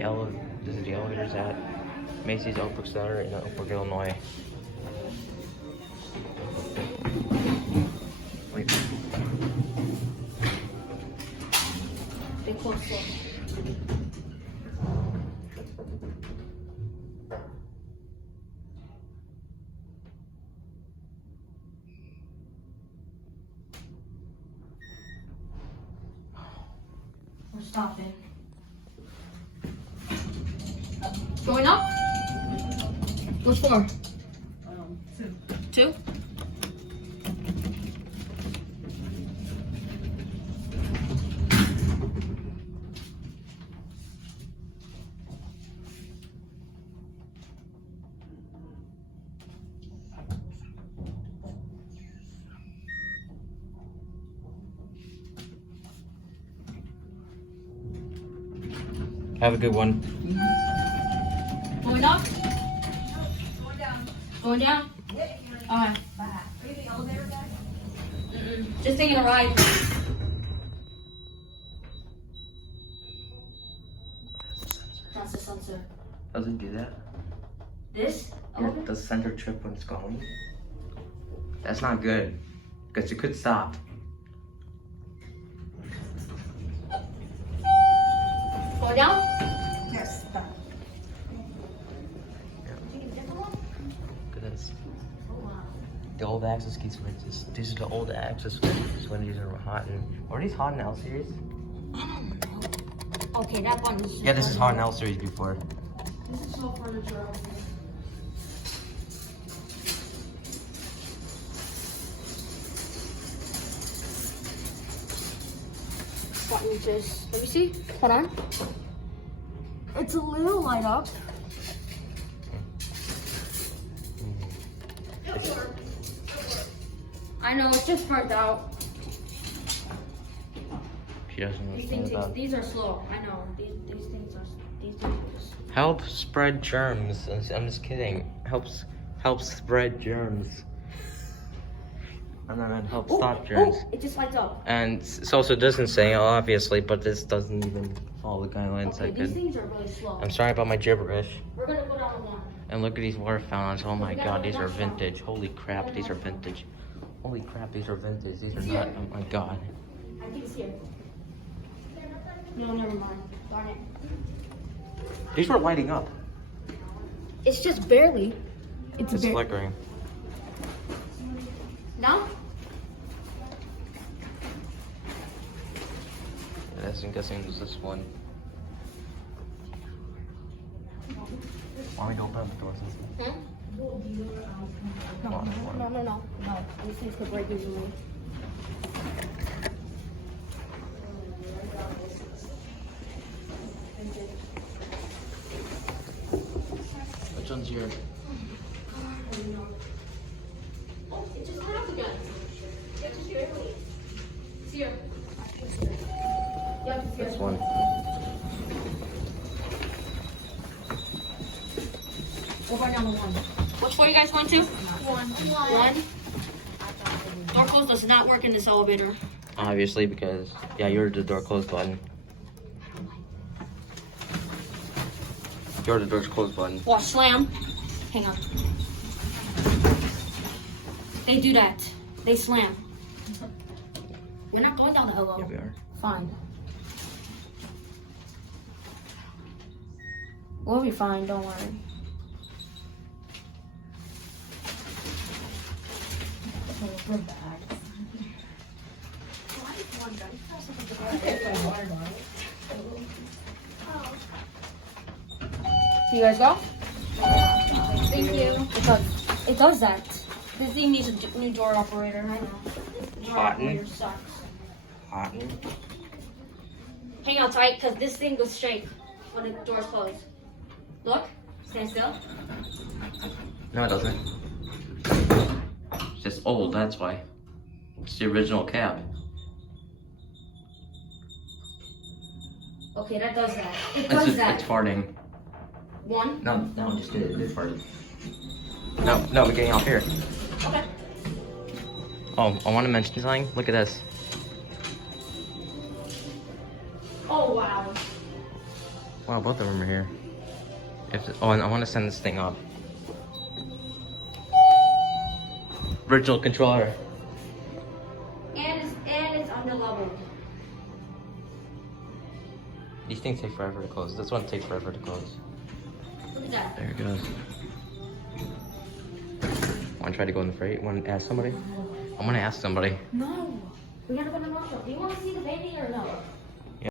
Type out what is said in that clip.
This is the elevators at Macy's Oakbrook Center in Oakbrook, Illinois. Wait. They close slow. We're stopping. Going up? Which floor? 2. 2? Have a good one. Going up? Going down. Going down? Yep. Alright. Are you the elevator guy? Just taking a ride. That's the sensor. Does it do that? This? Or does the center trip when it's going? That's not good. Because it could stop. Go down? Yes. Look at this. Oh wow. The old access key switches. These are the old access switches when these are Haughton. Are these Haughton L series? I don't know. Okay, that one is. Yeah, this is Haughton L series before. This is all furniture over here. Let me just, let me see. Hold on. It's a little light up. I know, it's just burnt out. She doesn't These understand things, about. these are slow. I know. These things are, these things. Help spread germs. I'm just kidding. Helps spread germs. And then help stop germs. Oh, it just lights up. And it's also distancing, obviously, but this doesn't even follow the guidelines Okay, I these could. things are really slow. I'm sorry about my gibberish. We're gonna go down to 1. And look at these water fountains. Oh my god, these are vintage. Holy crap, these are vintage. Holy crap, these are vintage. These are not. Oh my god. I think it's here. No, never mind. Darn it. These were lighting up. It's just barely. It's flickering. No? I'm guessing it was this one. Why don't we open up the doors? Hmm? No. These things could break easily. Which one's yours? Oh, it just lit up again. You have to see it. It's here. Yep, it's here. This one. We're going down to 1. Which floor you guys going to? 1. Door close does not work in this elevator. Obviously, because you're the door close button. You're the door's close button. Watch, slam. Hang on. They do that. They slam. We're not going down the elevator. Yeah, we are. Fine. We'll be fine, don't worry. We're bad. You guys go? Thank you. It does that. This thing needs a new door operator. I know. Door Haughton. operator sucks. Haughton. Hang on tight, because this thing goes shake when the door's closed. Look. Stand still. No, it doesn't. It's just old, that's why. It's the original cab. Okay, that does that. It does that. It's farting. 1. No, just get it. It's farting. No, we're getting off here. Okay. Oh, I want to mention something. Look at this. Oh, wow. Wow, both of them are here. Oh, and I want to send this thing up. Virtual controller. And it's under-leveled. These things take forever to close. This one takes forever to close. Look at that. There it goes. Want to try to go in the freight? Want to ask somebody? I'm gonna ask somebody. No. We gotta go to the shop. Do you want to see the baby or no?